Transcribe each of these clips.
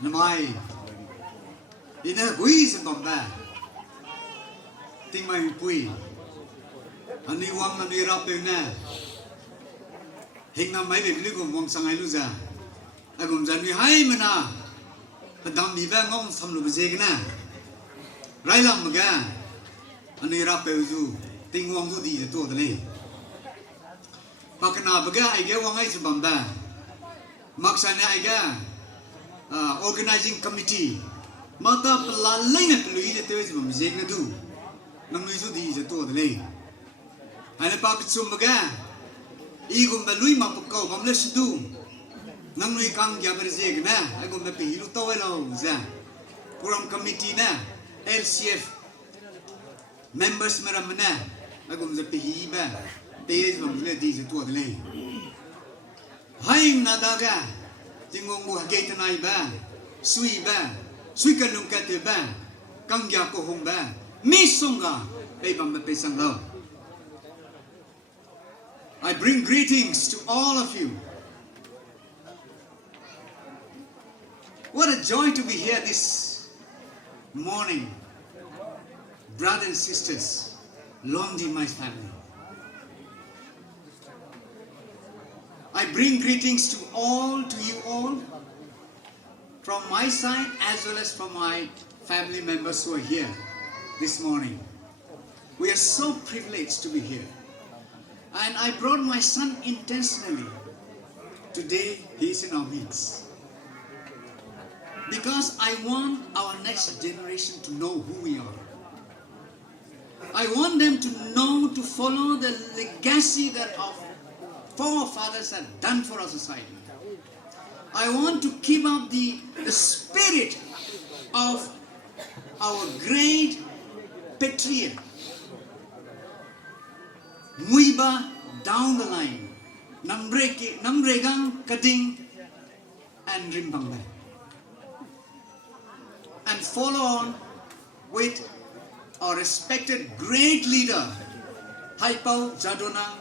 Namai ina bui se bomba ting mai pui ani wang ani rap na Engam mai be gum wang sangai lu za agum jan mi hai mana padam mi ba ngom sam lu je gna rai lam ga ani rap pe zu ting wang zu di to de le pakna ba ga ai ge wang ai se bomba maksana ai ga organizing committee mata pelalai na lui de te bam je na du nam lui zu di je to de le ana pa pitsum ga igum ba lui ma pukau bam le du nam lui kang ya ber je na agum ba pi lu to lo za program committee na LCF members mera mana agum za pi ba te bam le di je to de le hai na da ga Tingong mo hagay tanay ba? Sui kanong kate ba? Kangya ko hong ba? Misong ga? Ay bang mapesang law. I bring greetings to all of you. What a joy to be here this morning. Brothers and sisters, Luangdimai family. I bring greetings to you all, from my side as well as from my family members who are here this morning. We are so privileged to be here. And I brought my son intentionally. Today he is in our midst. Because I want our next generation to know who we are. I want them to know, to follow the legacy that our forefathers have done for our society. I want to keep up the spirit of our great patriot. Muiba down the line. Namregang, Kading, and Rimbangba. And follow on with our respected great leader, Haipau Jadona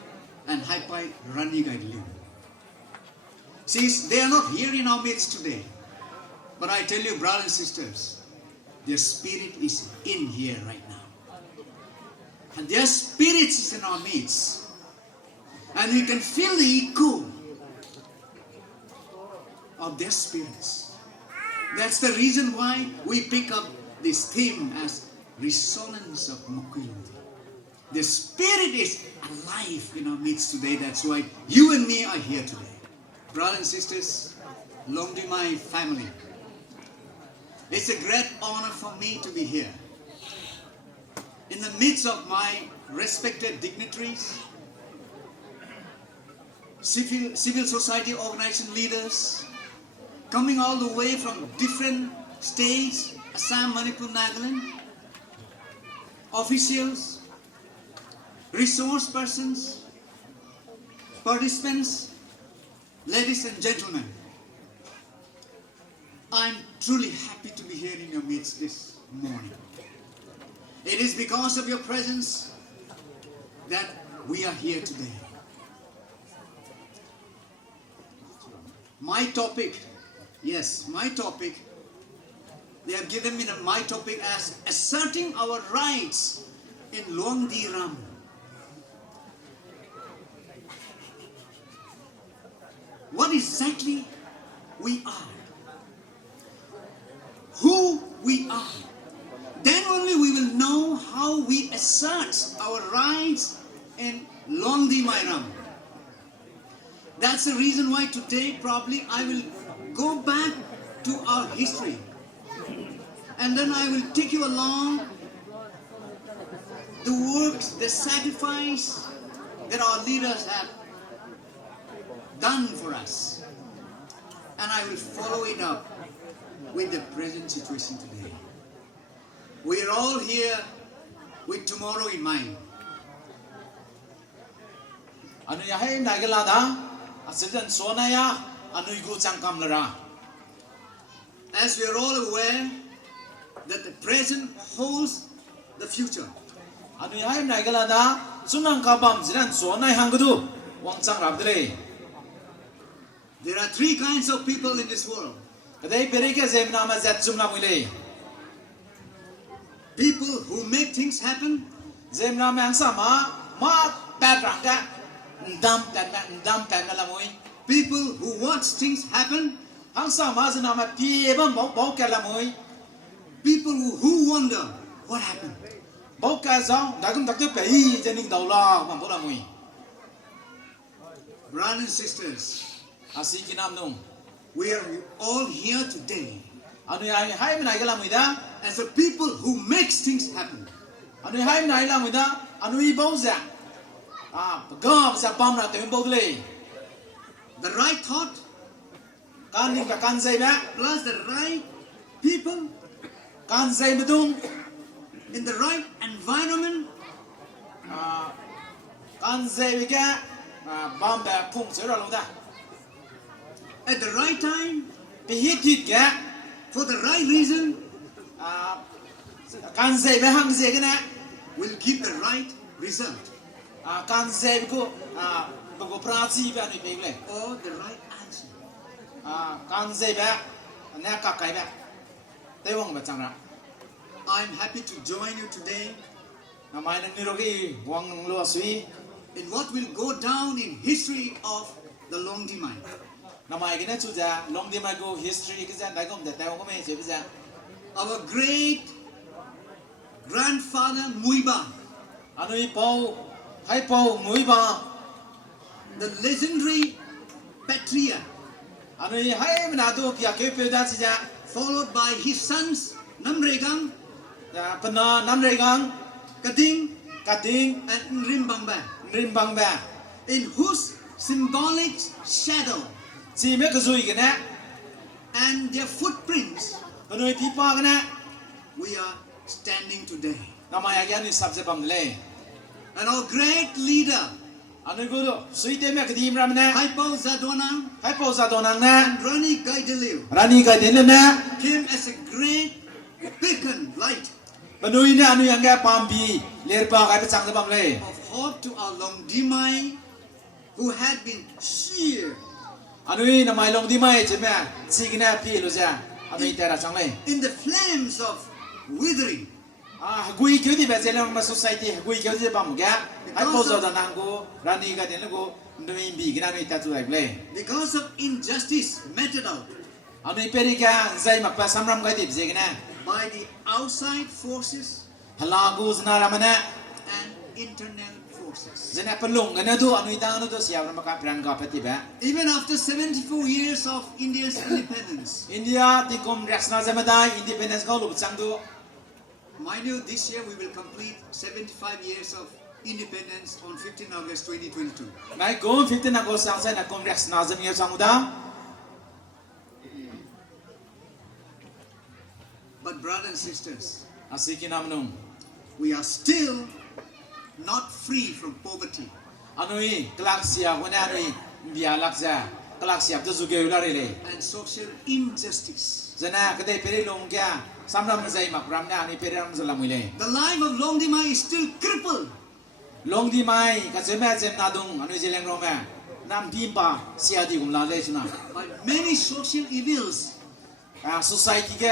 and Haipai Ranigaidlim. See, they are not here in our midst today. But I tell you, brothers and sisters, their spirit is in here right now. And their spirit is in our midst. And we can feel the echo of their spirits. That's the reason why we pick up this theme as Resonance of Mokuilandi. The spirit is alive in our midst today. That's why you and me are here today. Brothers and sisters, Luangdimai family. It's a great honor for me to be here. In the midst of my respected dignitaries, civil society organization leaders, coming all the way from different states, Assam, Manipur, Nagaland, officials, resource persons, participants, ladies and gentlemen, I'm truly happy to be here in your midst this morning. It is because of your presence that we are here today. My topic, they have given me my topic as Asserting Our Rights in Luangdiram. What exactly we are, who we are, then only we will know how we assert our rights in Luangdimai. That's the reason why today probably I will go back to our history, and then I will take you along the works, the sacrifice that our leaders have done for us, and I will follow it up with the present situation today. We are all here with tomorrow in mind. Anu ya hai nagalada asidan sonaya anu igu changkam lara. As we are all aware that the present holds the future. Anu ya hai nagalada sunang kabam zidan sonay hangadu wang chang rabdre. There are three kinds of people in this world. ก็ได้เปรียกเซมนามาจัดจุ่มละมุยเลย People who make things happen, เซมนาแมงสามาแปดรังกะดำแปดมาละมุย people who watch things happen, ทั้งสามาจะนามาพี่บ้านบอกแกละมุย people who wonder what happened. บอกแกซองดักกุมดักเตไปจะนิ่งดาวลามันบอกละมุย Brothers and sisters, อาศัยกินน้ำนุ่ง we are all here today อันนี้ให้ไม่ไหนกันละมุยด้า as a people who makes things happen. อันนี้ให้ไม่ไหนละมุยด้าอันนี้บอกจะก็จะปั๊มระเต็มบอกเลย The right thought การนิ่งกับการใจแบบ plus the right people การใจไม่ตุ้ง in the right environment การใจไปแก่ปั๊มแบบพุ่งเสียเราลงได้ at the right time ไปฮิตทิดแก่ for the right reason การใจไปหังใจกันนะ will give the right result การใจไปกูบางคนปราชีแบบนี้ไปเลย or the right answer. การใจแบบเนี่ยกักไก่แบบแต่ว่าแบบจังนะ I'm happy to join you today ทำไมนั่งนี่เรากี่วังลัวสุย in what will go down in history of the Luangdimai. ทำไมกันนะชูจ้าลงดีมากู history ก็จะได้ก็ไม่แต่ว่าก็ไม่เชื่อจ้า Our great grandfather Muiba, อันนี้เป่าให้เป่ามุ้ยบ้า the legendary patriarch, อันนี้ให้มันอาดูพี่อาเก็บไปได้สิจ้า followed by his sons Namregang, จะเป็นน้ำเริง Kading, กัดดิ้ง and Nrimbangba, ริมบังแบบ in whose symbolic shadow จีเมกซุยกันนะ and their footprints อันนี้พี่ป้ากันนะ we are standing today. ทำไมอย่างนี้สับเสบังเลย And our great leader, อันนี้กูดูสุยเตมกดีมรามนะ Haipao Zadwanang ให้เป่าซาโดนังนะ and Rani Gaidaliu, ร้านนี้ก็เด่นเลยนะ came as a great beacon light ปนุยเนี่ยอันนี้ยังแกปามบีเลียร์ปากไอ้ประจังเสบังเลย of hope to our Luangdimai who had been sheared อันนี้ทำไมลงที่ไม่ใช่ไหมสิ่งนี้พี่รู้จักอันนี้แต่ละจังเลย in the flames of withering. กุยเกี่ยวที่แบบเจริญมา society กุยเกี่ยวที่บังแกให้เป่าซาโดนังกูร้านนี้ก็เด่นแล้วกูนุ่มบีกันอันนี้แต่ตัวเองเลย Because of injustice meted out อันนี้เป็นแกใจมักไปสำรำกันที่เจกันนะ by the outside forces พลากูสนารามันนะ and internal forces. เจเนปลุงกันนะดูอันนี้ตั้งนู้ตัวเสียบมากับพลังกับปฏิบัติ Even after 74 years of India's independence, อินเดียที่กุมรักษาจะไม่ได้อินดิเพนเดนซ์ก็ลุบจังดู mind you, this year we will complete 75 years of independence on 15 August 2022. นายกุม15นักสังเกตนักกุมรักษาจะมีจังมุดา But brothers and sisters, อาศัยกินน้ำนุ่ม we are still not free from poverty. อันนี้กลักเสียวันนี้อันนี้บิอาลักษากลักเสียจะสุเกยุลาเรเล And social injustice. เจน่าก็ได้เป็นลงแกสำหรับมันใจมักรำเนี่ยอันนี้เป็นรำสลัมวิเล The life of Luangdimai is still crippled ลงที่ไม่ก็จะแม่เจมนาดุงอันนี้เจริญรอแม่น้ำพิมพ์เสียดีกุมลาเลยชุนะ by many social evils. society แก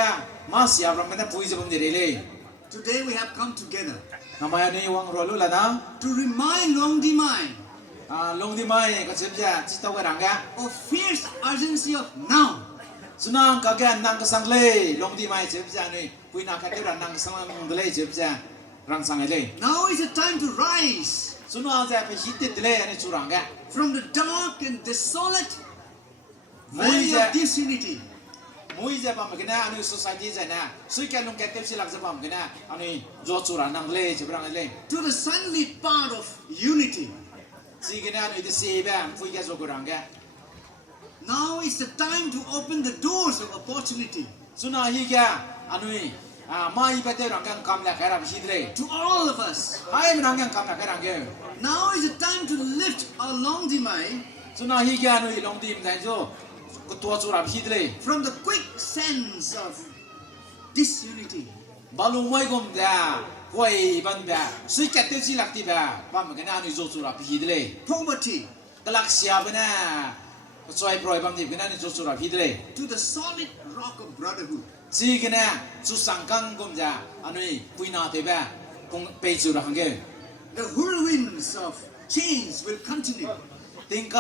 มาเสียรำมันนั้นพูดจะเป็นเดเรเล Today we have come together ทำไมอันนี้วังรอลุละนะ to remind Luangdimai ลงที่ไม่ก็จะจะจิตวิญญาณแก of fierce urgency of now. สุนัขก็แกนั่งก็สังเลยลงที่ไม่เจ็บจะนี่คุยนักแค่เดินนั่งสังเลยเจ็บจะรังสังเลย Now is the time to rise สุนัขจะไปฮิตติดเลยอันนี้จุรังแก from the dark and desolate valley of disunity มุ้ยจะปั๊มกันนะอันนี้ society จะนะสุยแกลงแกเต็มสิลักจะปั๊มกันนะอันนี้จอจุรังนั่งเลยเจ็บรังเลย to the sunlit path of unity. สิกันนะอันนี้จะเสียแบบคุยแกจอกุรังแก Now is the time to open the doors of opportunity สุนัขฮิแกอันนี้มาอีไปเตะรังกันคำแรกแค่รับฮิตเลย to all of us. ให้มันรังกันคำแรกแค่รังแก Now is the time to lift our Luangdimai สุนัขฮิแกอันนี้ลงทีมแต่จอก็ตัวจุรังฮิตเลย from the quick sense of disunity. บอลลูนไม่กลมเดียหวยบันเดียสุดแก่เต็มสิลักที่เดียปั๊มกันนะอันนี้โจจุระพีดเลย Poverty, กลักเสียบนะ ช่วยปล่อยบางทีกันนั่นจุดสุราพิดเลย to the solid rock of brotherhood. จีกันนะจุดสังกังกุมจ้าอันนี้ปุยนาเทบะคงไปจุดหังเก The whirlwinds of change will continue ติงไก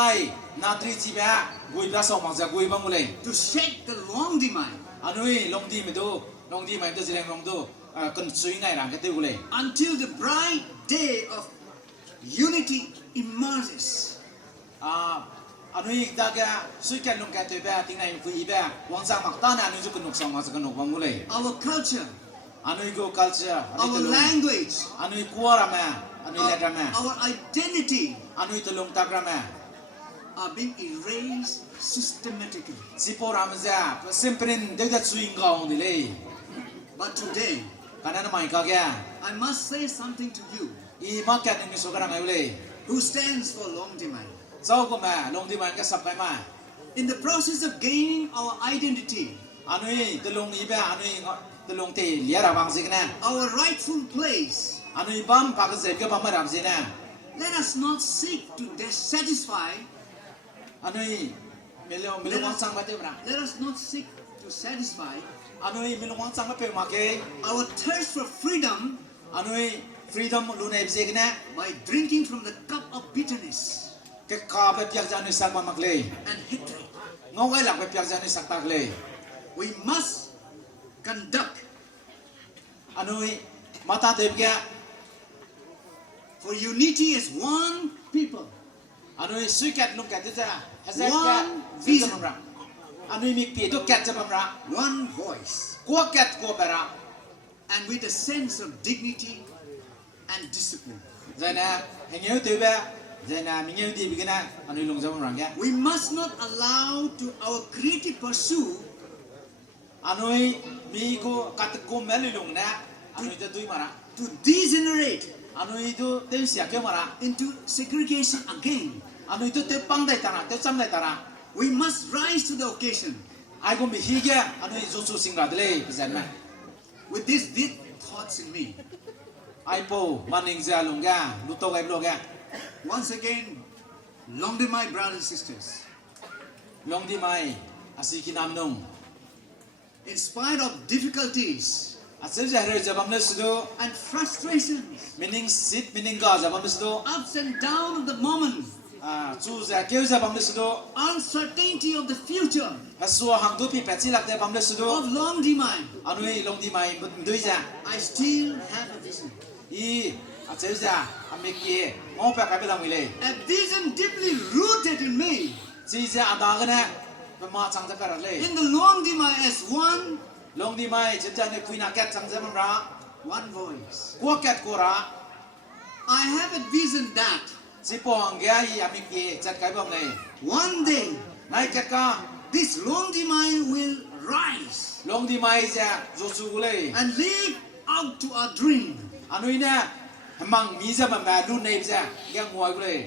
นาทรีจีบะกุยพระสงฆ์มังจะกุยบังกุเลย to shake the Luangdimai อันนี้ลงดีไม่ดูลงดีไม่ดูแสดงลงดูกันสวยง่ายหลังกันตีกุเลย until the bright day of unity emerges. อันนี้ตากะสวยกันลงกันตัวแบบติงไหนคุยแบบวางสังมักตานะอันนี้จุกันนกสังมักจะกันนกบังกุเลย Our culture, อันนี้ก็ culture อันนี้ our ตะลุง language, อันนี้กัวรามาอันนี้เลดรามา our identity อันนี้ตะลุงตากรามา are being erased systematically. สิปอรามาจ้าsempreเด็กจะสวยงามดีเลย But today, กันนั้นไม่ก็แก I must say something to you อีมาแกนึงมีสุกรามาอยู่เลย who stands for Luangdimai. เจ้าก็มาลงที่มันก็สับไปมา In the process of gaining our identity, อันนี้ตะลุงอีแบบอันนี้ตะลุงที่เลี้ยระวังสิกันนะ our rightful place, อันนี้บัมปากเสกก็บัมมาดับสินะ let us not seek to satisfy. อันนี้ไม่ลงวางสังมาเต็มนะ Let us not seek to satisfy อันนี้ไม่ลงวางสังมาเป็นมาเกย our thirst for freedom อันนี้ freedom ลุนเอฟสิกันนะ by drinking from the cup of bitterness แกข้าไปเปียกจานุสักมามักเลย and hatred. งอไว้หลักไปเปียกจานุสักตักเลย We must conduct อันนี้มาตาเต็มแก for unity as one people. อันนี้สุกัดลุงกัดจะฮัสเซก One วิจ vision ารณ์อันนี้มีปีตุกัดจะบัมระ One voice, กัวกัดกัวเประ and with a sense of dignity and discipline. เจนะเห็นเงี้ยตัวแบบเจนะมีเงี้ยดีบิกันนะอันนี้ลุงจะบัมระแก We must not allow to our creative pursuit อันนี้มีกูกัดกูแม่ลุงนะอันนี้จะดุยมาระ to degenerate อันนี้ตัวเต็มเสียเกี่ยวมาระ into segregation again. อันนี้ตัวเต็มปังได้ตาระเต็มซ้ำได้ตาระ We must rise to the occasion ไอ้กูมีฮีแกอันนี้จู่จู่สิงห์ราดเลยเจนไหม with these deep thoughts in me. ไอ้ปูมันนิงเสียลุงแกลุโตไอ้บล็อกแก Once again, Luangdimai brothers and sisters, ลงที่ไม่อาศัยกินน้ำนม in spite of difficulties อาศัยจะเรื่องจะบัมเลสดู and frustrations, มินิงซิดมินิงกาจะบัมเลสดู ups and downs of the moment, จู่จะเกี่ยวจะบัมเลสดู uncertainty of the future ฮัสซัวหังดูพี่เป็ดสิลักเดบัมเลสดู of Luangdimai, อันนี้ลงที่ไม่ดุยจ้ะ I still have a vision. อีอาศัยจะอเมริกางอไปใครไปทำอะไร A vision deeply rooted in me. ซีจะอันดากันนะเป็นมาจังจะเป็นอะไร In the Luangdimai as one, ลงที่ไม่จะจะในคุยนักแกจังจะมันรัก one voice. กัวแกกัวรัก I have a vision that สิปองแกอีอเมริกาจัดใครบ้างเลย one day นายแกก็ this Luangdimai will rise ลงที่ไม่จะจู่จู่เลย and live out to our dream. อันนี้เนี่ยมังมีจะมันแบบรุ่นในจะยังงวยกูเลย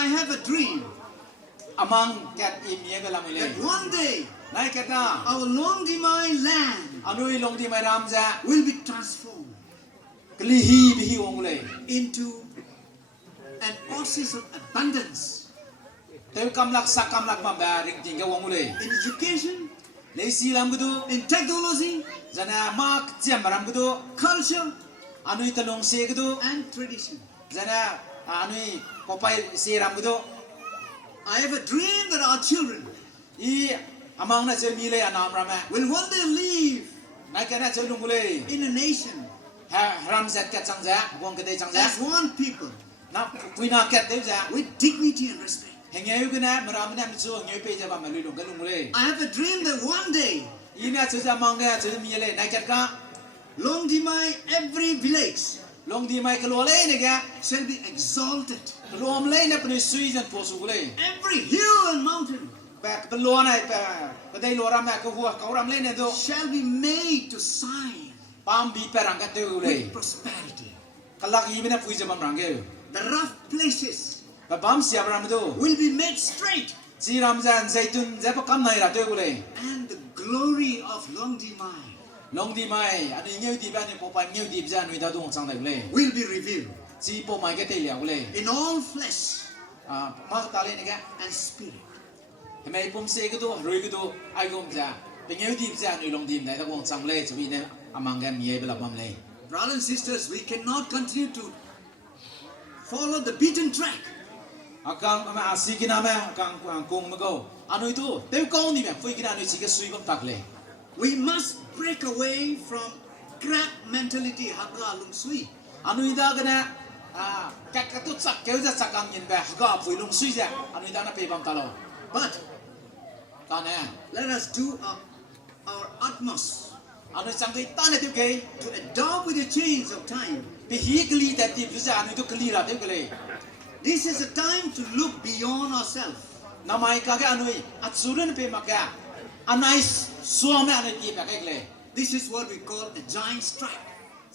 I have a dream อามังแกอีเมียก็ลำเลย that one day นายแกก็ our Luangdimai land อันนี้ลงที่ไม่รำจะ will be transformed กลีฮีบิฮีวงเลย into an oasis of abundance เต็มกำลังสักกำลังมาแบบริงจริงก็วงเลย in education, ในสีลำกูดู in technology, จะน่ามากเจียมรำกูดู culture, อันนี้ตะลงเสียกูดู and tradition. จะน่าอันนี้พอไปเสียรำกูดู I have a dream that our children อีอามังน่าจะมีเลยอันนามรำแม่ will one day live นายแกน่าจะลุงกูเลย in a nation รำเสร็จแกจังจะวงกระเดจังจะ as one people นับคุยนาแกเดี๋ยวจะ with dignity and respect. เห็นไงอยู่กันนะมารำเนี่ยมันช่วยเงี้ยไปจะบ้ามันลุยลงกันลุงกูเลย I have a dream that one day อีเนี่ยจะมองแกจะมีอะไรนายแกก็ Luangdimai, every village ลงดีไม่กลัวเลยเนี่ยแก shall be exalted. กลัวมันเลยเนี่ยเป็นสุยจันโพสุกูเลย Every hill and mountain แบบเป็นลัวไหนแบบได้ลัวรำเนี่ยก็หัวเขารำเลยเนี่ยตัว shall be made to shine ปามบีเปรังกันเตอเลย with prosperity. กลักยีไม่ได้คุยจะบัมรังเกอ The rough places แบบบัมเสียบรำตัว will be made straight, จีรำจันใจตุนใจประคำไหนละตัวกูเลย and the glory of Luangdimai ลงดีไหมอันนี้เงี้ยดีบ้านนี่พอไปเงี้ยดีบ้านวิตาดวงสังเตเลย will be revealed จีพอไม่ก็เตะเหลียวเลย in all flesh มากตาเลยเนี่ยแก and spirit. ทำไมผมเสกก็ดูรวยก็ดูไอ้กงจ้าเป็นไงดีจ้าหนุ่ยลงดิมไหนตะวงจังเลยจะมีเนี่ยอามังแกมีเวลาบ้างเลย Brothers and sisters, we cannot continue to follow the beaten track. อากังมาอาศิกินาแม่อากังกงมาก็อันนู้นตัวเต้าก้าวนี่แม่ฟุ้ยกินอันนู้นสิก็สุยบังตักเลย We must break away from crab mentality. Haga lung sui. อันนู้นได้กันนะแกกระตุ้นสักเกี่ยวจะสักกันยินแบบก็ฟุ้ยลงสุยจ้ะอันนู้นได้นะไปบังตลอด But ตอนนี้ let us do our utmost อันนู้นจังตัวตั้งเนี่ยตัวเกย์ to adopt with the change of time. ไปฮีกลีแต่ที่พิจารณาตัวกลีระเดียวกันเลย This is a time to look beyond ourselves. น้ำมันก็แค่อันนู้นอัดสุรินไปมากแค่อันไหนสวมอันนี้แบบแค่เลย This is what we call a giant strike.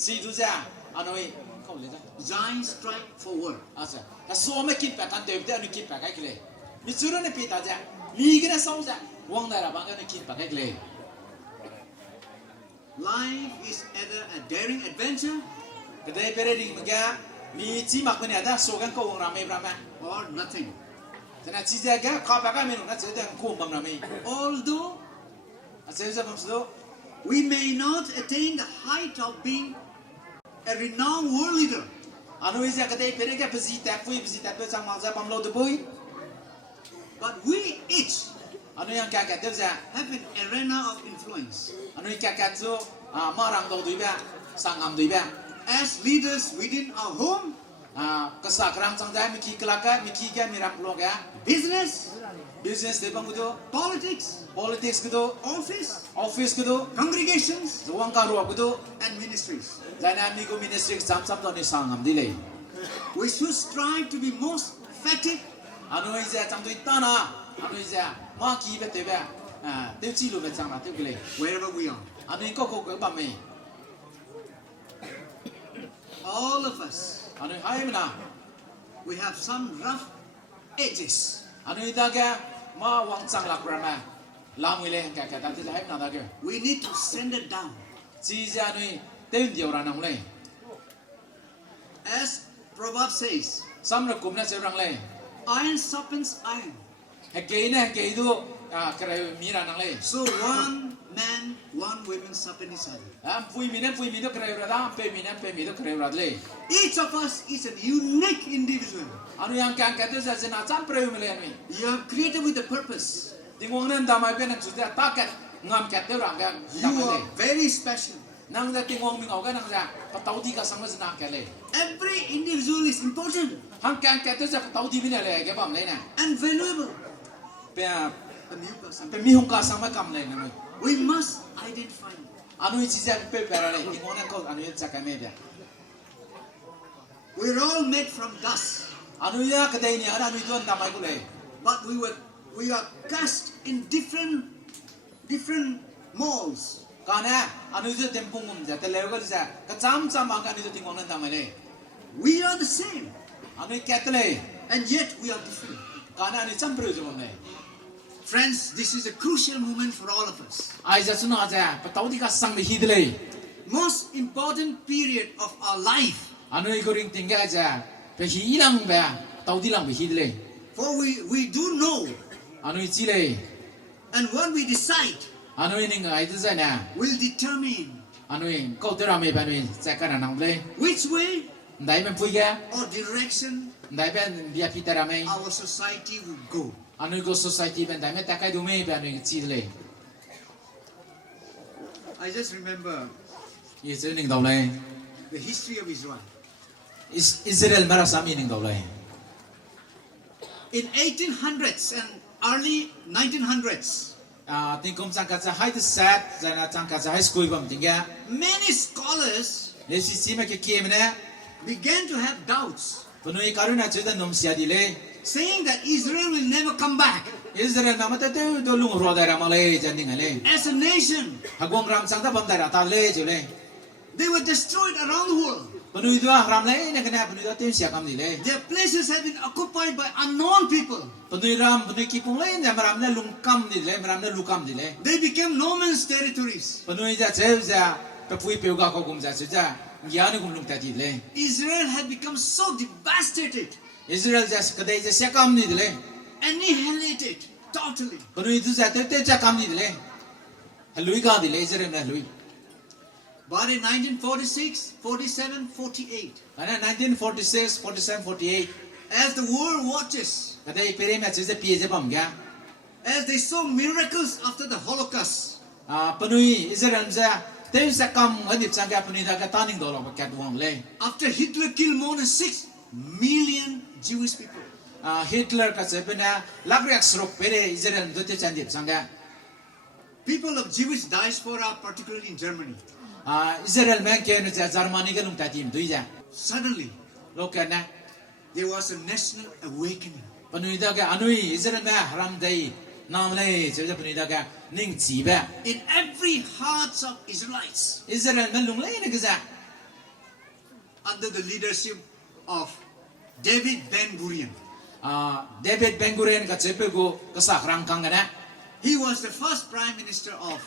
สิดูจ้ะอันนู้นเขาเลยจ้ะ Giant strike forward. อาจจะแต่สวมไม่กินแบบกันเดียวแต่อันนี้กินแบบแค่เลยมิสุรินไปตาจ้ะลีกันนะสาวจ้ะวังได้ละบางกันกินแบบแค่เลย Life is either a daring adventure ก็ได้ไปเรื่องมึงแกมีจีมักมันเนี่ยถ้าสู้กันก็วงรำไม่รำไหม or nothing. แต่น่าจีเจ้าแกข้าแบบกันไม่รู้น่าจะได้คู่บังรำไม่ Although อาจจะจะผมสุด we may not attain the height of being a renowned world leader, อันนู้นจะก็ได้ไปเรื่องแกพิจิตรฟุ้ยพิจิตรไปจังมังจะปั๊มโลดบุย but we each อันนู้นยังแกเดี๋ยวจะ have an arena of influence. อันนู้นแกจะมารังโดด้วยแบบสังคมด้วยแบบ As leaders within our home, ก็สักรังจังใจมีขี้กลักกันมีขี้แกมีรังโลกะ business, business เดี๋ยวบังกูดู politics, politics กูดู office, office กูดู congregations, จวงการรัวกูดู and ministries. ใจนั้นมีกู ministry ซ้ำๆตอนนี้สังคมดีเลย We should strive to be most effective อันนู้นจะจำตัวตั้งนะอันนู้นจะมาขี้แบบเดี๋ยวแบบเดี๋ยวจีรูแบบจังมาเดี๋ยวกูเลย wherever we are. อันนี้ก็ปั๊มไม่ All of us, อันนี้ให้มันนะ we have some rough edges. อันนี้ตาแกมาวังจังหลักประมาณลามิเลยแกตั้งที่จะให้มันนะแก We need to send it down. จีจะอันนี้เต็มเดียวรังเลย As Proverbs says, สำหรับกลุ่มนั้นเสียรังเลย iron sharpens iron. ให้เกย์เนี่ยเกย์ดูใครมีรังเลย So one man, one woman sharpen each other. ฟุ้ยมีตัวใครรังเปมีตัวใครรังเลย Each of us is a unique individual. อันนี้ยังแกตัวจะจะน่าจำเปรี้ยวมีเลยอันนี้ You are created with a purpose. ที่งงนั้นทำไมเป็นสุดยอดตาแกงามแกเดียวรังกัน You are very special. นั่งจะที่งงมีเอากันนั่งจะปะเต้าดีกับสังเกตนักแกเลย Every individual is important ทั้งแกตัวจะปะเต้าดีไม่ได้เลยแกบอกเลยนะ and valuable. เป็นมีหงกาสังไม่กำเลยนะมึง We must identify it. อันนี้จีจะเป็นแบบอะไรที่งงนั้นก็อันนี้จะกันไม่ได้ We're all made from dust, อันนี้ก็ได้เนี่ยอันนี้ตัวทำไมกูเลย but we are cast in different molds. การเนี่ยอันนี้จะเต็มปุ่งมุมจะแต่เลวก็จะก็จำมากันนี้จะที่งงนั้นทำไมเลย We are the same, อันนี้แกตัวเลย and yet we are different. การเนี่ยอันนี้จำเปรี้ยวจังเลย Friends, this is a crucial moment for all of us. ไอ้จะสุนัขจะปะเต้าดีกับสังไม่ฮิตเลย Most important period of our life. อันนี้ก็เรื่องติงแกจะไปฮิลังแบบเต้าดีลังไปฮิตเลย For we do know, อันนี้จีเลย and what we decide อันนี้นี่ไงตัวจะเนี่ย will determine อันนี้ก็เท่าไรไม่เป็นนี่จะกันนั่งเลย which way ได้เป็นผู้แก่ or direction ได้เป็นเดียพิจารณา our society will go. อันนี้ก็ society เป็นได้ไม่แต่ใครดูไม่เป็นนี่จีเลย I just remember ยี่สิบหนึ่งดาวเลย the history of Israel. อิสราเอลมาราสามีหนึ่งดาวเลย In 1800s and early 1900s, ที่กรมสังกัดจะให้ที่เซตจะน่าสังกัดจะให้สกุลผมจริงแก many scholars เลสิซีมาเกี่ยมเนี่ย began to have doubts, ปนุยการุณาจุดนั้นนมเสียดีเลย saying that Israel will never come back อิสราเอลมาแต่เดี๋ยวลุงรอได้รามาเลยจันดิงเลย as a nation. หากวงรำสังกัดผมได้ราตาเลยจุเลย They were destroyed around the world. ปนุยตัวรำเลยเนี่ยกันเนี่ยปนุยตัวเต็มเสียคำดีเลย Their places have been occupied by unknown people. ปนุยรำปนุยกีปุงเลยเนี่ยมารำเนี่ยลุงคำดีเลยมารำเนี่ยลุงคำดีเลย They became no man's territories. ปนุยจะเจ้าจะไปพูดเปล่ากับเขาคุมจะสุดจะยานี่คุมลุงแต่ดีเลย Israel had become so devastated, อิสราเอลจะก็ได้จะเสียคำดีเลย annihilated, totally. ปนุยทุจะเตะจะกำนี่เลยลุยกันดิเลยอิสราเอลนะลุย But in 1946, 47, 48, อันนั้น1946 47 48 as the world watches, ก็ได้เปรียบเทียบจะปีจะบ่มแก as they saw miracles after the Holocaust, ปนุยอิสราเอลจะเตะจะกำกันดิสังกัดปนุยตากตันนิงดอลลาร์แกดูงเลย after Hitler killed more than 6 million Jewish people, ฮิตเลอร์ก็จะเป็นลักเรียกสรุปเปรียอิสราเอลตัวเตะจันดิสังกัด people of Jewish diaspora, particularly in Germany, อิสราเอลแม่งเกณฑ์จะจาร์มานีกันลุงตาทีมตัวจ้ะ suddenly โลกันนะ there was a national awakening. ปนุยตากอนุยอิสราเอลแม่รำได้นามเลยจะปนุยตากนิ่งจีบะ In every hearts of Israelites, อิสราเอลแม่ลุงเลยนะก็จะ under the leadership of David Ben-Gurion. เดวิดเบนกูเรนก็จะเป็นกูก็สักรังกังกันนะ He was the first prime minister of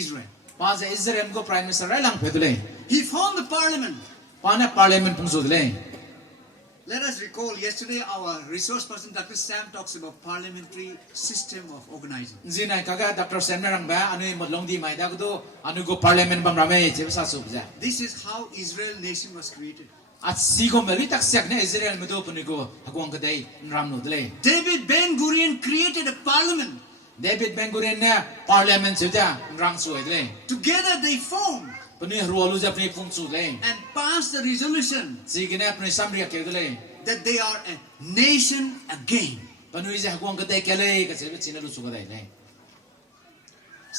Israel. ป้าจะอิสราเอลก็ prime minister ไรลังเพดเลย He formed the parliament. ป้าเนี่ย parliament พุ่งสุดเลย Let us recall yesterday our resource person Dr. Sam talks about parliamentary system of organizing. จีน่ะก็ดร. เซมนังแบบอันนี้หมดลงดีไหมแต่ก็ดูอันนี้ก็ parliament บังรำเองเจ็บสัสุบจ้ะ This is how Israel nation was created. อัดซีก็ไม่รู้ตักเสียกเนี่ยอิสราเอลไม่ดูปนุยก็ฮักวังก็ได้รำนุดเลย David Ben-Gurion created a parliament. เดวิดเบนกูเรนเนี่ย parliament สุดจ้ะรังสวยเลย Together they formed ปนุยรัวรู้จักปนุยพุ่งสุดเลย and passed the resolution ซีกันเนี่ยปนุยซ้ำเรียกเกี่ยวกันเลย that they are a nation again. ปนุยจะฮักวังก็ได้แค่เลยก็จะเป็นสิ่งนั้นรู้สึกก็ได้เลย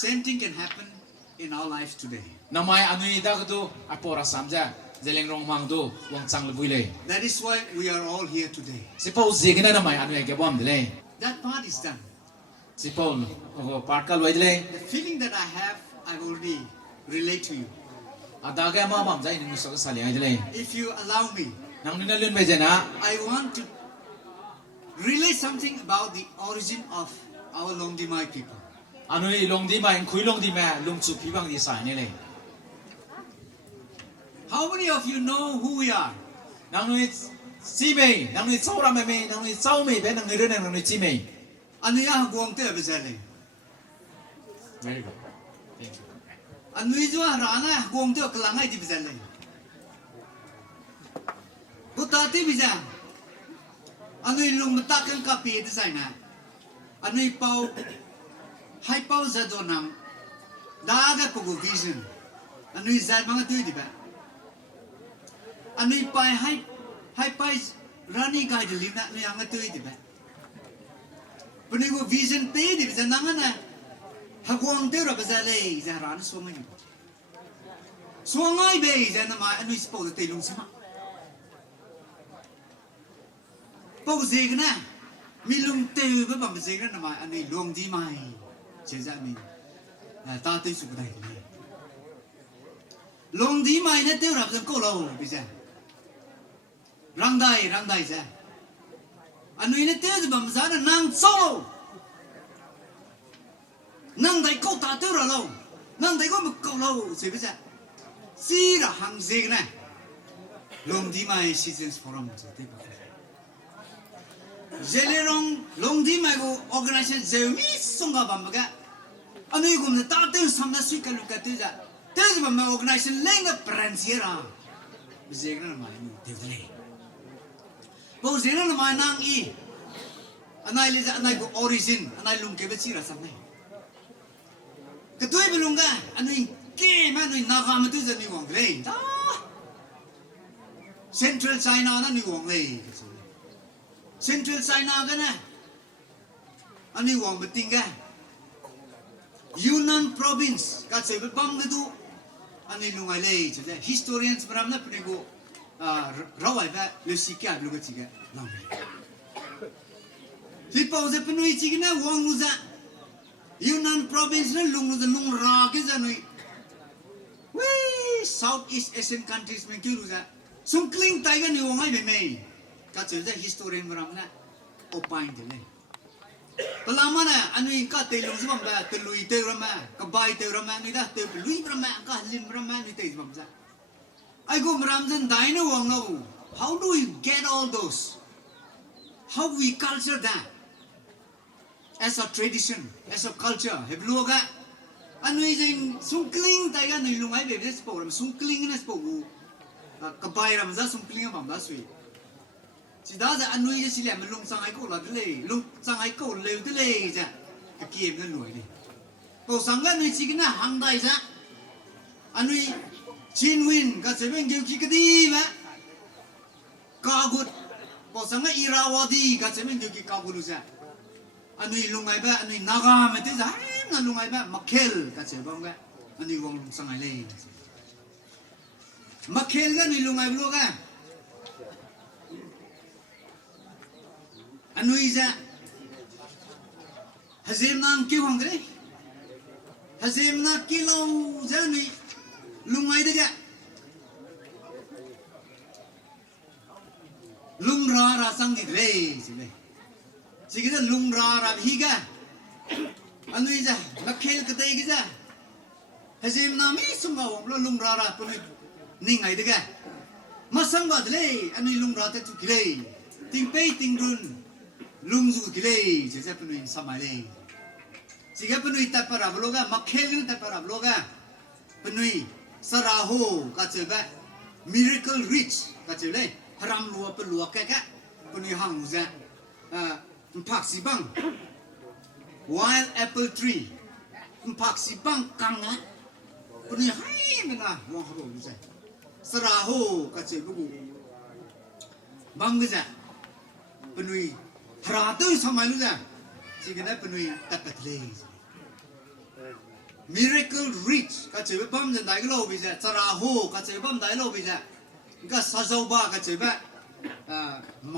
Same thing can happen in our lives today. น้ำไม้อันนี้ได้ก็ดูอปอรัสามจ้ะเจริญรองมังดูวังจังเลยบุยเลย That is why we are all here today. สิพอซีกันเนี่ยน้ำไม้อันนี้แกบ้อมเลย That part is done. สิพอโอ้โหปาร์กลไว้เลย The feeling that I have, I've already relayed to you. อาดาแกมาบ้อมใจหนึ่งสักสักเลยเลย If you allow me, นังนี่นั่นเลื่อนไปเจนะ I want to relay something about the origin of our Luangdimai people. อันนี้ลงดีไหมคุยลงดีไหมลงสุพีบังดีสายนี่เลย How many of you know who we are? นังนี่ซีเมย์นังนี่เจ้าราเมย์นังนี่เจ้าเมย์เป็นนังนี่เรื่องนังนี่ซีเมย์ Anuya guangte bezale. Very good. Thank you. Anui jua rana guangte kelangai di bezale. Butati biza. Anui lung metakan kapi itu sana. Anui pau hai pau zadonam. Daga pogo vision. Anui zat banget tu di ba. Anui pai hai pai rani gai di lina anui angat tu di ba. Penigo vision pe di bisa nangana. Hagwang te ra bazale zaran suangai. Suangai be zana ma anu ispo te lung sima. Pau zegna milung te ba bam zegna na ma anu Luangdimai. Jeza mi. Ta te su dai ni. Luangdimai ne te ra bazan ko lo bisa. Rangdai za. Anu ini tiada bam zana nang solo, nang dai kau tak terlalu, nang dai kau mukau lau, sebisa, sira hang zegna, Luangdimai Citizens Forum jadi apa? Jelerong Luangdimai ko organisasi jemi songa bam baga, anu ini kau tak tahu sama sih kalau kata je, tiada bam organisasi lain peransiera, zegna nama ini tiada lagi. Bau zina nama nang I, anai leza anai go origin, anai lung kebet sira samai. Ketua belungga, anai ke mana anai nakam itu jadi wong lei. Central China na ni wong lei. Central China kan na, anai wong betingga. Yunnan province, kat sebab bam itu, anai lungai lei. Jadi historians beramna penigo. Rawai ba le sikia lu ga tiga long si pause penui tigna wong luza Yunnan province na lung luza lung ra ke zanui we Southeast Asian countries men ki luza sungkling taiga ni wong ai be mei ka cheza historian maram na opain de le pelama na anui ka te lung zam ba te lui te rama ka bai te rama ni da te lui rama ka lim rama ni te zam za I go Ramzan Dino Wong no. How do we get all those? How we culture that? as a tradition as a culture เห็นรู้กะอันนี้จริงสุงกลิ้งแต่กันในลุงไอ้แบบนี้สปอร์ตสุงกลิ้งนะสปอร์ตกบายรำซาสุงกลิ้งแบบนั้นสวยสิดาจะอันนี้จะสิแหลมมันลุงสังไอ้กูหลับเลยลุงสังไอ้กูเร็วเลยจ้ะก็เกี่ยมกันหน่วยเลยพอสังกันในสิ่งนั้นหังได้จ้ะอันนี้ชินวินก็จะเป็นเกี่ยวกับดีไหมกากุดพอสังกันอิราวดีก็จะเป็นเกี่ยวกับกากุดจ้ะอันนี้ลุงไอ้แบบอันนี้นากาไม่ได้จ้ะนั่นลุงไอ้แบบมักเคลก็จะบ้างแบบอันนี้วงลุงสังไอ้เลยมักเคลก็นี่ลุงไอ้บลูกอ่ะอันนี้จ้ะฮัซิมนังกี่ห้องเลยฮัซิมนังกี่โลจ้ะนี่ลุงไอ้เด็กอะลุงราสังกิเลยสิเลยสิกิจลุงราฮิกะอันนี้จ้ะนักเขลกเตยกิจฮัซิมนามีสมบัติว่าลุงราปุ่นนิ่งไอ้เด็กอะมาสังบัดเลยอันนี้ลุงราเตตุกิเลยติงเปย์ติงรุนลุงจูกิเลยจะปุ่นสมัยเลยสิกะปุ่นตัดปะรับโลกะมักเขลกันตัดปะรับโลกะปุ่นสระโฮก็จะแบบ miracle rich ก็จะเลยพรำลัวเป็นลัวแก่ๆปุ่นห้างมุ้งผักสีบัง wild apple tree ผักสีบังกังนะปุ่นให้มันนะลองหาดูดูสิสระโฮก็จะบุกบังก็จะปุ่นพระตัวสมัยนู้นจ้ะสิ่งนั้นปุ่นตัดไปเลย miracle rich ก็จะเป็นบ้านได้ก็โลบิจ้ะสระโฮก็จะเป็นบ้านได้โลบิจ้ะก็ซาโซบาก็จะเป็นเม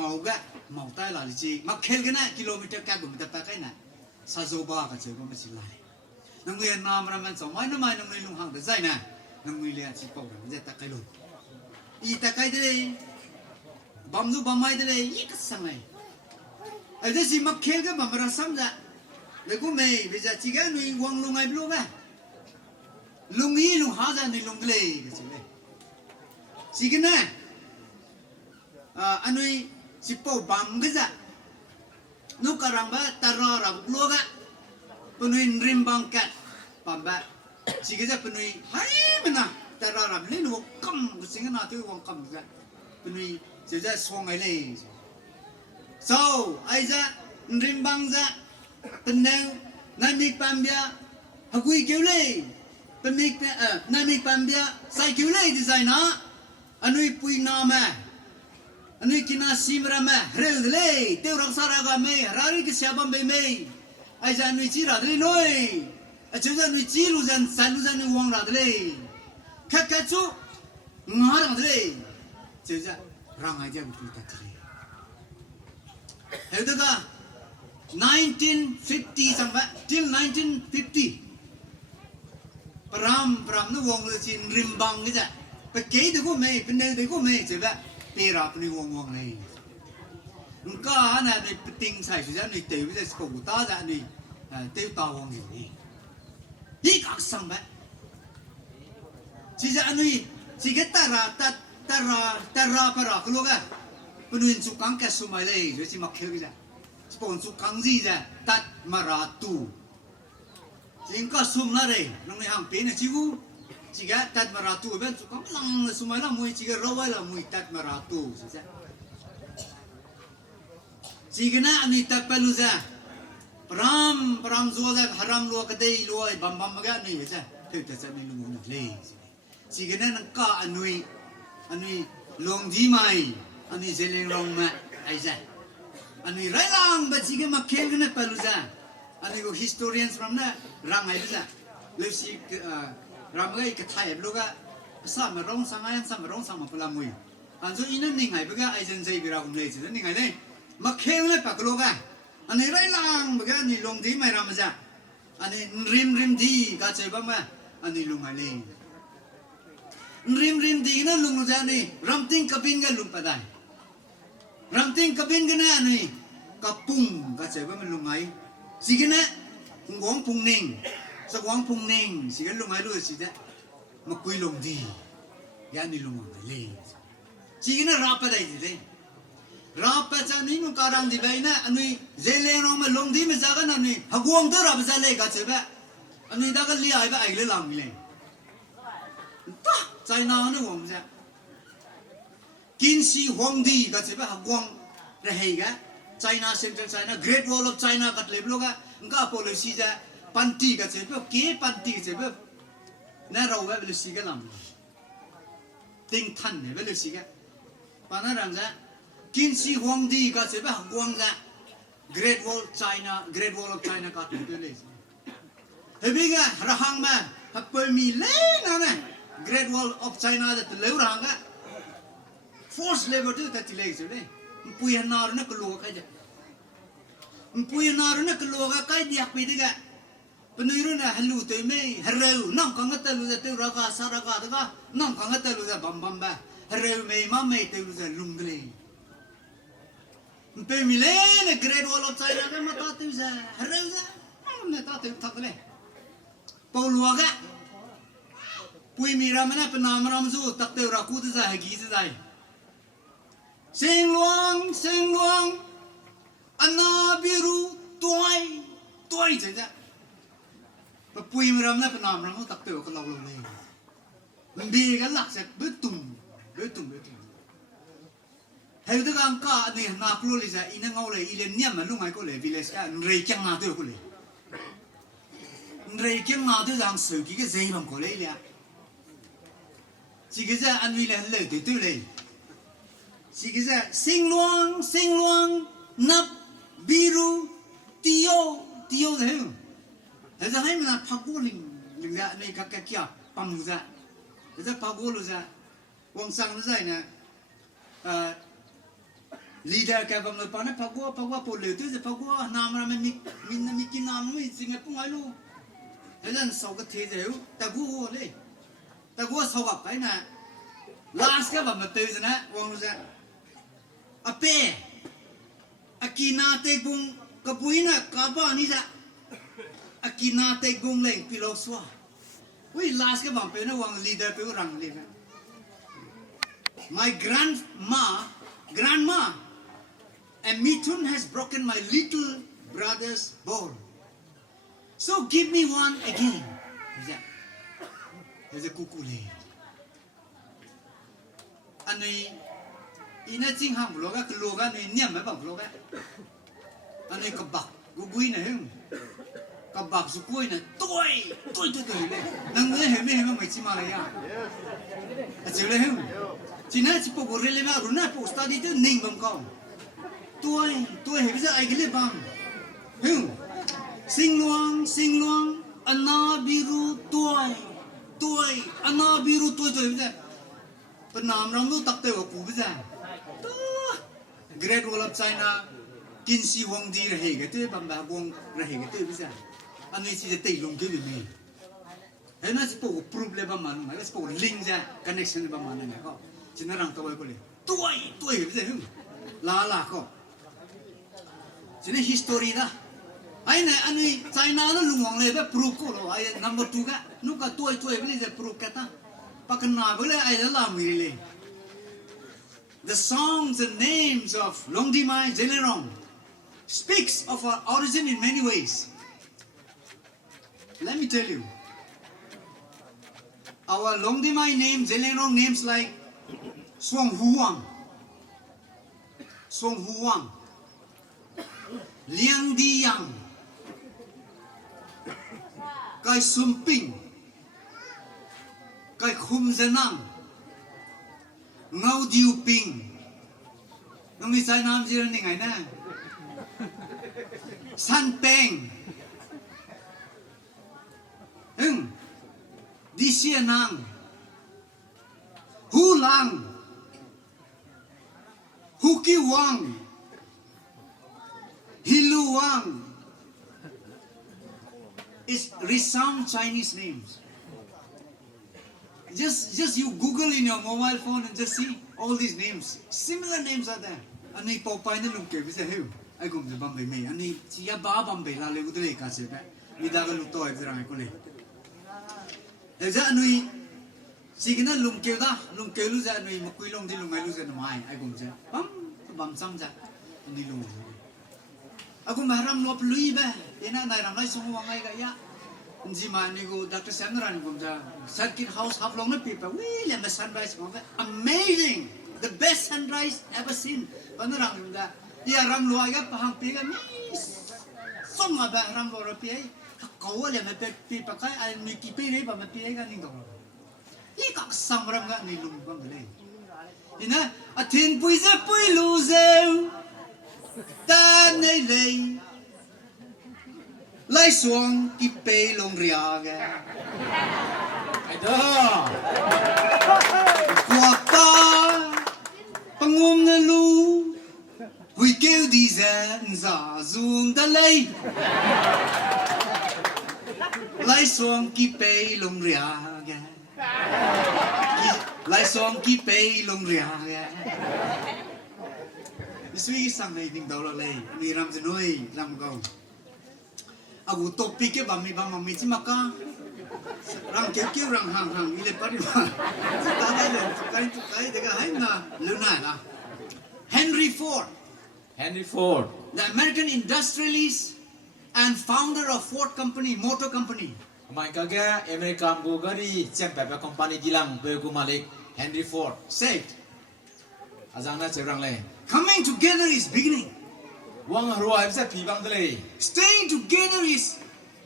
าใต้หลายจีมาเคลกันนะกิโลเมตรแค่กุมตะปะกันนะซาโซบาก็จะเป็นไม่ใช่หลายนังเรียนนามมันสองไม่น้ำมันนังเรียนลุงห่างแต่ใจนะนังเรียนสิบปอนด์มันจะตะไคร้ลงอีตะไคร้เลยบำรุงบำไม่เลยยี่ก็สั่งเลยไอ้เด็กสิมาเคลกันบำรุงซ้ำจ้ะแล้วก็ไม่บิจ้ะที่กันนี่วางลุงไอ้บลูกะลุงยี่ลุงหาจ้ะนี่ลุงเลยก็ใช่ไหมสิ่งนั้นอันนี้สิบปอบบังก็จะนุกการังบ้าตารารับลูกะปนุยริมบังกัดปั๊มบ้าสิ่งก็จะปนุยให้มันนะตารารับเล่นวงคำสิ่งนั้นที่วงคำจะปนุยจะส่งไอ้เลย so ไอ้จะริมบังจะเป็นแนวนั่นมีปั๊มเบียฮักกุยเกี่ยวเลยเป็นมีนั่นมีปั๊มเบียใส่เกี่ยวเลยดีไซน์นะอันนี้ปุยน้ำอันนี้กินอาซิมรามาเรื่องเลยเที่ยวรักษาระกันไหมรารีกิเสียบัมไปไหมไอ้จานุจีราดเลยน้อยไอ้เจ้าจานุจีรู้จันสันรู้จันนี่วางราดเลยแค่จู่งาราดเลยเจ้าจ้าร่างไอ้เจ้าบุตรตัดเลยเฮ้ยเด็ก1950สังแบบ till 1950พรำนู่วงเลยจินริมบังนี่จ้ะไปเกี่ยดูก็ไม่เป็นเด็กก็ไม่เจ้าแบบเปราบนี่วงเลยมันก็อันนั้นในติงใส่ชุดนี้เต๋อไม่ใช่สกุลตาจ้ะนี่เต๋อตาวงอยู่นี่ยี่กักสังแบบที่จะอันนี้ที่ก็ตาราปะราคือลูกอ่ะเป็นวินสุกังแกสุมาเลยจะที่มาเขียวจ้ะสปอนสุกังจีจ้ะตัดมาราตูจริงก็สุมนั่นเลยน้องในห้างเป็นชิวูจริงก็ตัดมาราตูเป็นสุกังลังสุมาละมวยจริงก็เราไว้ละมวยตัดมาราตูใช่ไหมจริงนะอันนี้ตัดไปรู้จ้ะพรำจัวจ้ะฮารามลัวกระเดยลัวบัมบัมมากันนี่ใช่ไหมเพื่อจะไม่รู้มันเลยจริงนะนั่นก็อันนี้ลงดีไหมอันนี้เจริญลงมาไอ้จ้ะอันนี้ไรล่างบัดจริงมาเขียนกันนะไปรู้จ้ะอันนี้ก็ historians from นะร่างไอ้จ้ะเรื่องสิร่างไอ้กระทายลูกอะสามร้องสังไงสามร้องสังมาพลังมวยอันส่วนอีนั่นนี่ไงเพื่อไอ้เจนใจบิราคุณเลยสินั่นนี่ไงเนี่ยมาเขียนเลยปากลูกอะอันนี้ไรล่างเพื่ออันนี้ลงดีไหมรำจ้ะอันนี้ริมดีก็ใช่ป่ะมาอันนี้ลงอะไรริมดีนะลุงรู้จักนี่รำติ้งกับบินกันลุงปะได้รำติ้งกับบินกันนะนี่กับปุ้งก็ใช่ว่ามันลุงไงสิกันนะหวงพุงนิ่งสักหวงพุงนิ่งสิกันลุงไงรู้สิจ๊ะมาคุยลงดียานี่ลุงไงเลยสิกันนะรับปะได้สิเลย Rapa chani nu karang di baina anui zele rong ma long di ma jaga na ni hagwang da rap jale ka cheba anui da ka li ai ba ai le lam le ta China na wong ja kin si hong di ka cheba hagwang ra hei ga China Central China Great Wall of China kat le bloga nga policy ja panti ka cheba ke panti ka cheba na ro ba le si ga lam ting than ne ba le si ga pa na rang ja kin si hong di ka cheba hagwang ja Great Wall of China kat le le hebi ga rahang ma hakpe mi le na na Great Wall of China da le rang ga force labor tu ta ti le se le pui hanar na kelo ka ja pui hanar na kelo ka kai diak pe diga penuru na halu te me harau nam ka ngata lu te ra ka sa ra ka da nam ka ngata lu bam bam ba harau me ma me te lu lung le pe mi le na Great Wall of China ka ma ta te sa harau sa na ta te thak le pau lu ga pui mi ra ma na panam ram su tak te ra ku te sa gi sa dai Sing luang, ana biru tuai saja. Pui meram na penam ram tak teu kalau le. Mbi kan lak set betum. Hai tu kan ka ni na klu li sa ina ngau le ile niam ma lungai ko le village ka rei kyang na teu ko le. Rei kyang na teu jang su ki ke zei bang ko le ya. Chỉ cái ra ăn vi là lời từ từ này chỉ cái ra sinh loang nắp biru tio thế không thế ra hay mà phá cố linh ra này các cái kia bằng ra thế ra phá cố luôn ra quang sang nó dài nè leader cái bằng người phá nó phá cố bộ lửa thứ phá cố nam ra mình kinh nam mới chính là cũng ai luôn thế ra sau cái thế giới ta cố đấy ta cố sau gặp cái nè last cái bằng một từ rồi nè quang ra ape akina te bung kapuina kaba ni sa akina te bung leng piloswa we last cái bằng pe nó wang leader pe rang le my grandma and Mithun has broken my little brother's bone so give me one again is a kukule ani ina ching ham loga kloga ni niam ma bang loga ani kabak gugui na hung kabak su koi na toi le nang le he me chi ma le ya a chi le hung chi na chi po go le na ru na po study te ning bang ko toi he bisa ai le bang hung sing luang ana biru toi ana biru toi bisa penam ram tu tak te ko bisa Great Wall of China kin si wong di rahe ga te bam ba wong rahe ga te bisa ani si te long ke ni hai na si po problem ba man ma si po link ja connection ba man na ko china rang to ko le toi bisa hu la ko china history da ai na ani China no lungong le ba proof ko lo ai number 2 ka nu ka toi bele je proof ka ta pa kana bele ai la mi le The songs and names of Luangdimai Zelerong speaks of our origin in many ways. Let me tell you, our Luangdimai name, Zelerong names like Swang Huang, Liangdiram, Kai Sumping, Kai Khumzenang, Ngau Diu Ping, nông đi sai nam gì này ngày na, San Peng, Đi Xia Nang, Hu Lang, Hu Ki Wang, Hilu Wang, is resound Chinese names. Just you Google in your mobile phone and just see all these names. Similar names are there. Ani Popeye na lungke bisa heu. Ai gum je Bombay me. Ani chia ba Bombay la le udle ka se ba. Ni da ga lu to ai zrang ko le. Ja anui signa lungke lu ja anui makui long di lungai lu ja mai ai gum je. bam sam ja ni lu aku mahram lo pelui ba ena nai ram lai song wangai ga ya ji ma ni go Dr. Sangran gum ja circuit house half long na people William the sunrise amazing the best sunrise ever seen panarang gum ja ya ram lo ga pahang pe ga ni song ma ba ram lo ra pe kau le me pe pi pa kai ai ni ki pe re ba me pe ga ni go I kak sam ram ga ni lum bang le ina a tin pui za pui lu zeu ta nei le Laisong ki pe long ria ga ai đó kwa ta pangum na lu hui kêu đi ra za zoom da lei Laisong ki pe long ria ga Laisong ki pe long ria ga Iswi sang nei ding daw la lei ni ram zenoi ram go Agu topik ke bami bang mami cimaka rang keu rang hang ile pari ba ta dai le tukai dega hai na luna na Henry Ford the American industrialist and founder of Ford company motor company mai ka ga American Bulgari champion pa company dilang begu malik Henry Ford said azang na cherang le coming together is beginning wang ruai sa pi bang dele staying together is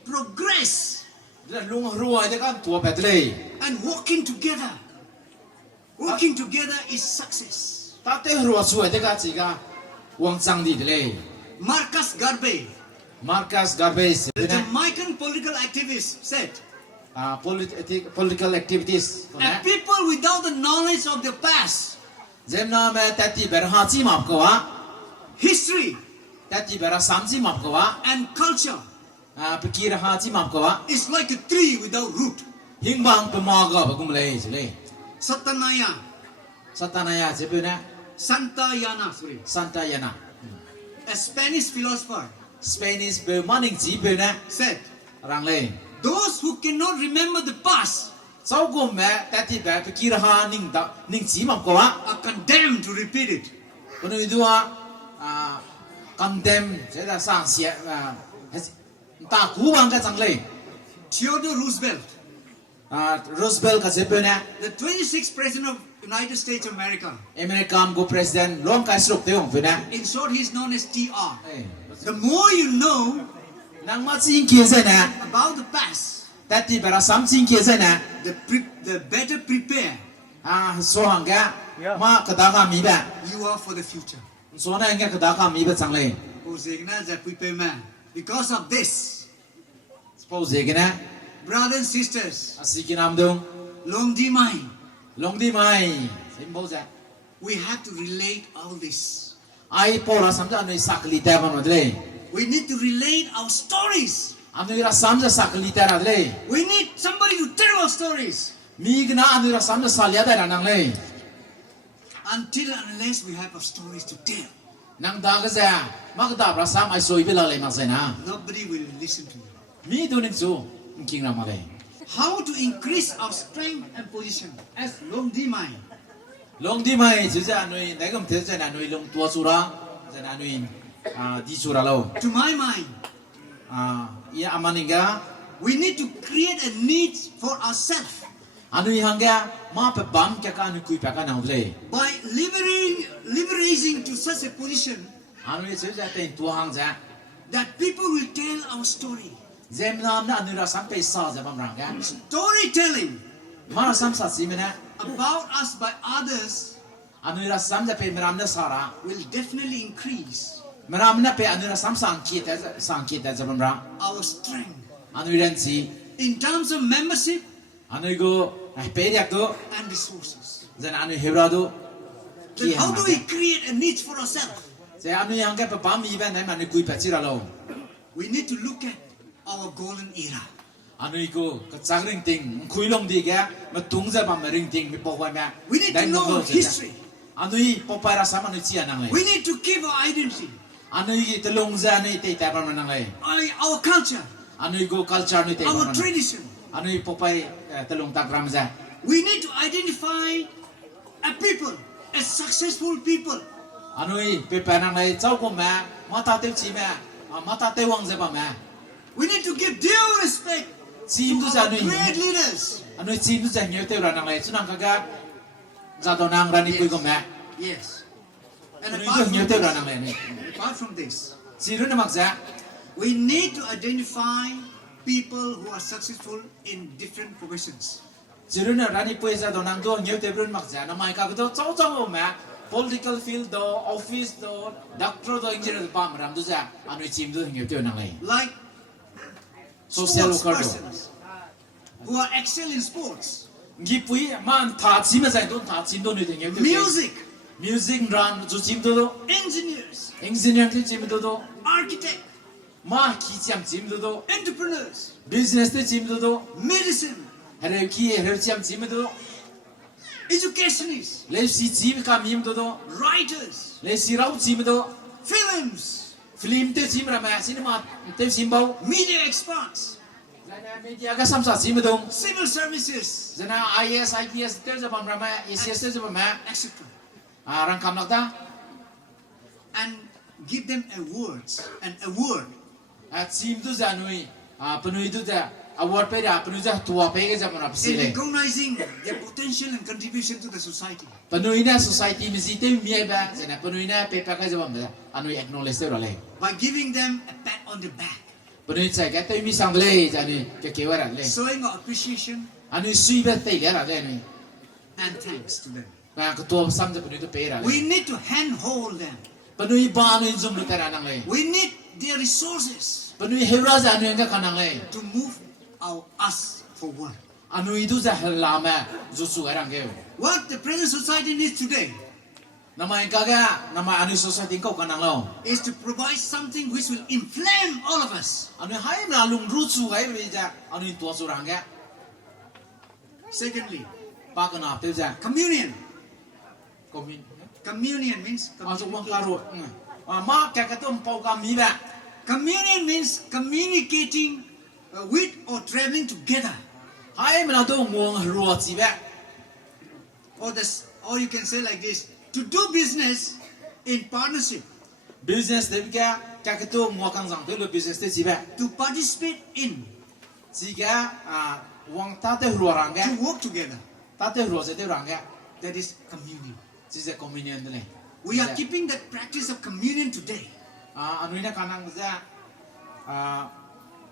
progress la lung ruai de kan tua pa dele and working together is success ta te ruai suai de ka chi ga wang chang di dele Marcus Garvey the Jamaican political activist said political activities and people without the knowledge of their past zemna me tati ber ha chi map ko wa history tati ber sam chi map ko wa and culture pikir ha chi map ko wa is like a tree without root hing bang pe ma ga ba kum le chule satanaya je pe na Santayana a Spanish philosopher Spanish be maning ji pe na said rang le those who cannot remember the past sau gom me tati be pikir ha ning ji map ko wa are condemned to repeat it kono idua condemn je da sang xie ta ku wang ka chang le Theodore Roosevelt ka je pe na the 26th president of United States of America American go president long kai srok te ong pe na in short he is known as TR the more you know nang ma ching kie se na about the past tati be sam ching kie se na the better prepare so hang ga ma ka da ga mi ba you are for the future so na nga ka da ga mi ba chang le because of this suppose ge na brothers and sisters asikinam dong Luangdimai simbo ja we have to relate all this ai pora samja noi sakli ta ban le we need to relate our stories anira samja sakli ta ra le we need somebody to tell our stories mi gna anira samja salia da nang le until unless we have our stories to tell nang da ga ja ma ga da bra sam ai soi bi la le ma se na nobody will listen to you mi tu ning su king ra ma le how to increase our strength and position as Luangdimai chu ja noi negam the ja na noi long tua sura ja na noi di sura lo to my mind ya amaninga we need to create a need for ourselves anui hanga ma pe bam ka ka nu kui pa ka na le by liberating to such a position anui chu ja ten tua hang ja that people will tell our story Zem nam na anura sam pe sa ja bam rang ga storytelling ma sam sa si mena about us by others anura sam ja pe meram na sara will definitely increase meram na pe anura sam sang ki ta ja bam rang our strength anui ren si in terms of membership anui go ai pe yak do and resources jan anui hebra do then how do we create a niche for ourselves je anui hanga pe bam mi ba nai ma ni kui pa chi ra lo we need to look at our golden era anui ko ka chang ring ting khui long di ga ma tung ja bam ring ting mi po wa ma we need to know history anui po pa ra sam anui chi anang le we need to keep our identity anui te long ja ni te ta bam nang le our culture anui go culture ni te our tradition anui po pa te long ta gram ja we need to identify a people as successful people Anui pepanang lai chau ko ma mata te chi ma mata te wang je ba ma We need to give due respect chim tu to ja our nui great leaders. anui chim tu ja ngeu te ra nang lai chunang ka ga za do nang ra ni pui ko ma Yes. And anui tu ngeu te ra nang lai ni apart from this, chi ru na mak ja we need to identify people who are successful in different professions. chi ru na ra ni pui za do nang do ngeu te brun mak ja na mai ka do chau chau ma political field do office do doctor do engineer ba ram du ja anui chim tu ngeu te nang lai Like social sports worker do persons who are excel in sports, ngi pui man tha chim ma ja do tha chim do ni de ngeu te music, music ran ju chim do engineers, engineer te chim do architect, ma ki cham chim do entrepreneurs, business te chim do medicine, hare ki hare cham chim do educationists, le si chim ka mim do writers, le si rau chim do films, film te chim ra ma cinema te chim bau media experts, jana media ka sam sa chim do civil services, jana IS IPS te ja bam ra ma ACS te ja bam ma etc. rang kam lak ta And give them awards, an award. chim tu ja nui panui tu ja award pe ra panui ja tua pe ke ja mana In psile recognizing their potential and contribution to the society. panui na society mi si te mi ba jana panui na pe pa ka ja bam da anui acknowledge te ra le By giving them a pat on the back, panui chai ka te mi sang le ja ni ke ke wa ra le showing our appreciation anui sui ba te le ra le ni and thanks to them. ka ka to sam ja panui to pe ra le We need to handhold them. panui ba ni zum lu ta ra nang le We need their resources panui hebra ja ni nga ka nang le to move us forward. anui du ja la ma ju su ga rang ke What the present society needs today namai ka ga nama anui society ko ka nang lo is to provide something which will inflame all of us. anui hai na lung ru chu ga be ja anui to su rang ga Secondly, pa ka na pe ja communion. komin Communion means masuk wang karo ma ka ka tum pau ka mi ba communion means communicating with or traveling together. hai ma do ngong ro chi ba Or you can say like this, to do business in partnership, business de ka ka tu mo kang jang te lo business te chi ba to participate in, chi ga wang ta te ro rang ga to work together. ta te ro se te rang ga That is communion. chi se communion de le We are keeping that practice of communion today. anui na kanang ja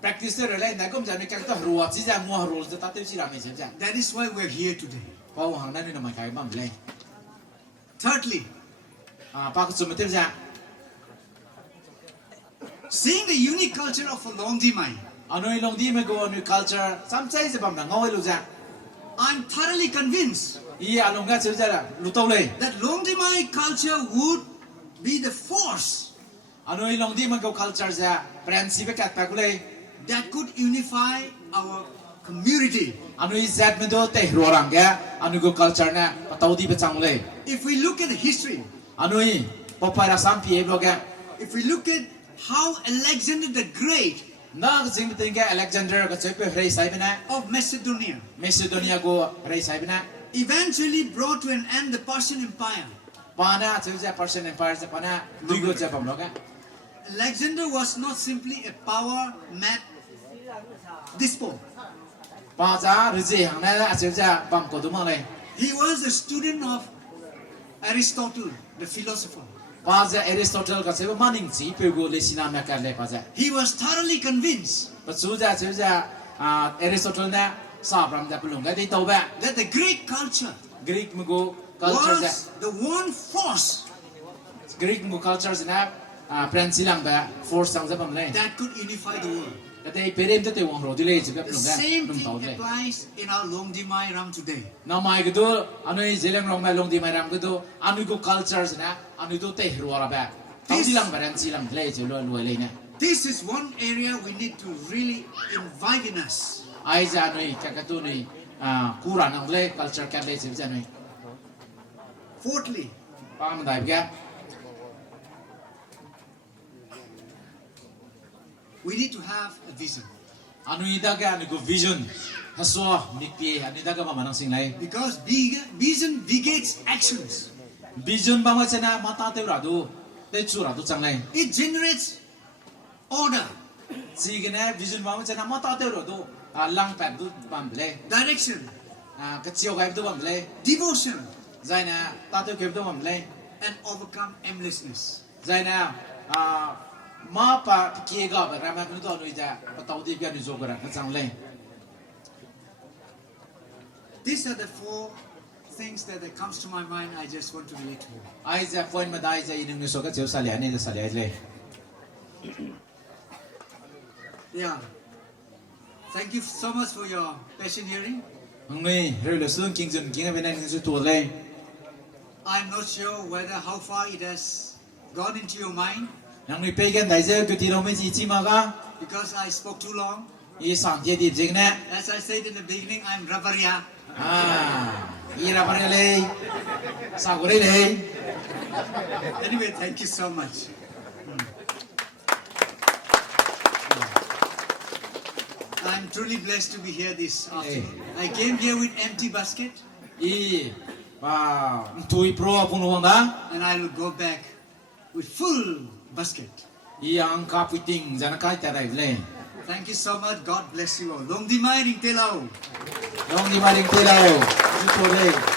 practice te le na kom ja ni ka ta ro chi ja mo ro ta te chi rang ni se ja That is why we're here today. pau hang na ni na mai kai mam le Thirdly, pa ka chu me te ja seeing the unique culture of Luangdimai, anui long di me go anui culture sam chai se bam na ngoi lu ja I'm thoroughly convinced i along ga che ja la lu tau le that Luangdimai culture would be the force anui long di me go culture ja principe ka pa ku le that could unify our community. anui zat me do te ro rang ga anui go culture na patau di be chang le If we look at the history, anui popara sam pi e bloga if we look at how Alexander the Great na jing te ga Alexander ka che pe rei sai bena of Macedonia Macedonia go rei sai bena eventually brought to an end the Persian Empire. pana che ja Persian empire ja pana dui go ja pam bloga Alexander was not simply a power mad despot. pa ja rije hang na che ja pam ko du ma le He was a student of Aristotle, the philosopher. pa ja Aristotle ka che maning chi pe go le sina ma ka le pa ja He was thoroughly convinced pa chu ja che ja Aristotle na sa bram ja pelung ga dei tau ba that the Greek culture Greek mo go culture ja was the one force Greek mo culture na pransilang ba force sang ja pam le that could unify the world. Kata perem te wang ro dile je The pelung ga same num tau thing le applies in our Luangdimai Ram today. na mai gdo anoi jeleng rong mai long di mai ram gdo anui go culture na anui do te ro ra ba tau dilang baran silang le je lo lo le na This is one area we need to really invite in us. ai ja anoi ka ka tu ni kura nang le culture ka le je ja anoi Fourthly, pa ma dai ga we need to have a vision. anui da ga anui go vision haswa mikpi anui da ga ma manang sing lai Because vision begates actions. vision bang macam na mata teu radu, teu curah tu canglai. It generates order, Sigana vision bang macam na mata teu radu, lang pad tu bamble, direction, kecil kau tu bamble, devotion, zaina tatu kau tu bamble, and overcome aimlessness. zaina ma pa kiega berama tu anu ija, patau di pian uzo berat canglai. These are the 4 things that comes to my mind. I just want to relate to you. Aija point madai aija inung nuso ka jauh salia ni salia le. Yeah. Thank you so much for your patient hearing. Ngai relo sung king jun king abenan nuso tu le. I'm not sure whether how far it has gone into your mind Nang ni pegan dai je tu tiro me chi maga. because I spoke too long. I sang dia di jing na. As I said in the beginning, I'm Rabaria. Ira parang le. Sagore le. Anyway, thank you so much. I'm truly blessed to be here this afternoon. I came here with empty basket Tui pro pun luang dah. and I will go back with full basket. Yang kapiting jangan kai terai le. Thank you so much. God bless you all. Luangdimai ring telau. Luangdimai ring telau. Juto le.